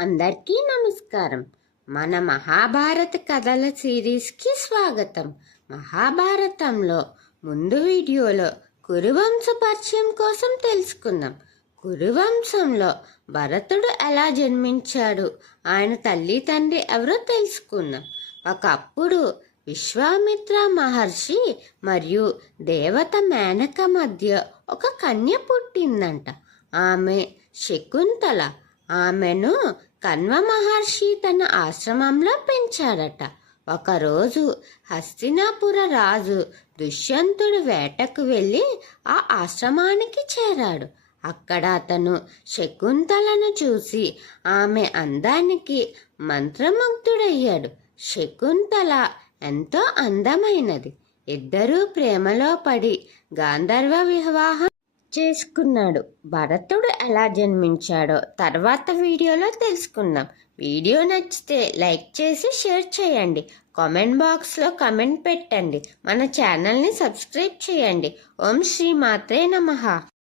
అందరికీ నమస్కారం. మన మహాభారత కథల సిరీస్కి స్వాగతం. మహాభారతంలో ముందు వీడియోలో కురువంశ పరిచయం కోసం తెలుసుకుందాం. కురువంశంలో భరతుడు ఎలా జన్మించాడు? ఆయన తల్లి తండ్రి ఎవరో తెలుసుకుందాం. ఒకప్పుడు విశ్వామిత్ర మహర్షి మరియు దేవత మేనక మధ్య ఒక కన్య పుట్టిందంట. ఆమె శకుంతల. ఆమెను కన్వ మహర్షి తన ఆశ్రమంలో పెంచాడట. ఒకరోజు హస్తినాపుర రాజు దుష్యంతుడు వేటకు వెళ్ళి ఆ ఆశ్రమానికి చేరాడు. అక్కడ అతను శకుంతలను చూసి ఆమె అందానికి మంత్రముగ్ధుడయ్యాడు. శకుంతల ఎంతో అందమైనది. ఇద్దరూ ప్రేమలో పడి గాంధర్వ వివాహం చేసుకున్నాడు. భరతుడు ఎలా జన్మించాడో తర్వాత వీడియోలో తెలుసుకుందాం. వీడియో నచ్చితే లైక్ చేసి షేర్ చేయండి. కామెంట్ బాక్స్లో కమెంట్ పెట్టండి. మన ఛానల్ని సబ్స్క్రైబ్ చేయండి. ఓం శ్రీ మాత్రే నమ.